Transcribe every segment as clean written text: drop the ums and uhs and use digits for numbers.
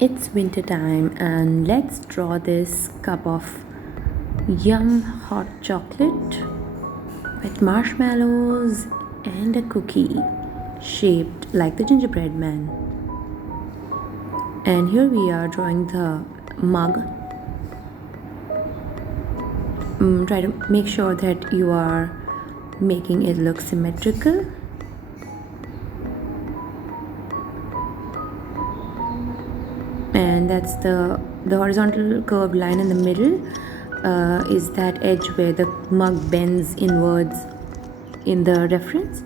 It's winter time and let's draw this cup of yum hot chocolate with marshmallows and a cookie shaped like the gingerbread man. And here we are drawing the mug. Try to make sure that you are making it look symmetrical. And that's the horizontal curved line in the middle is that edge where the mug bends inwards in the reference.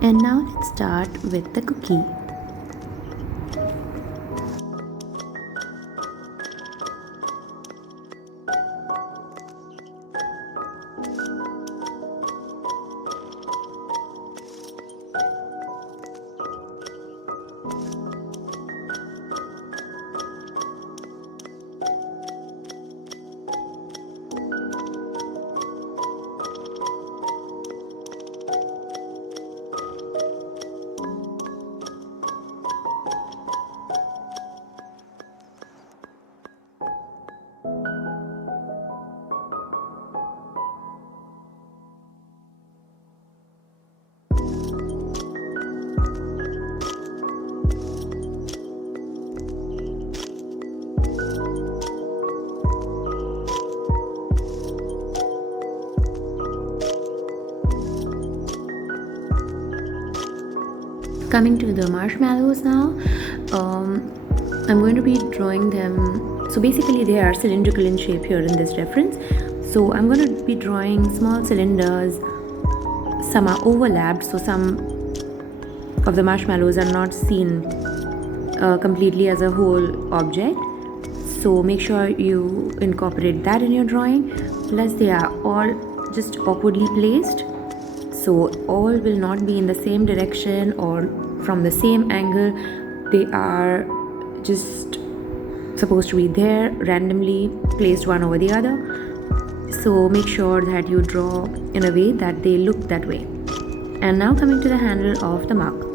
And now let's start with the cookie. Coming to the marshmallows now, I'm going to be drawing them. So basically they are cylindrical in shape here in this reference. So I'm going to be drawing small cylinders. Some are overlapped, so some of the marshmallows are not seen completely as a whole object. So make sure you incorporate that in your drawing. Plus they are all just awkwardly placed, so all will not be in the same direction or from the same angle. They are just supposed to be there, randomly placed one over the other. So make sure that you draw in a way that they look that way. And now coming to the handle of the mug.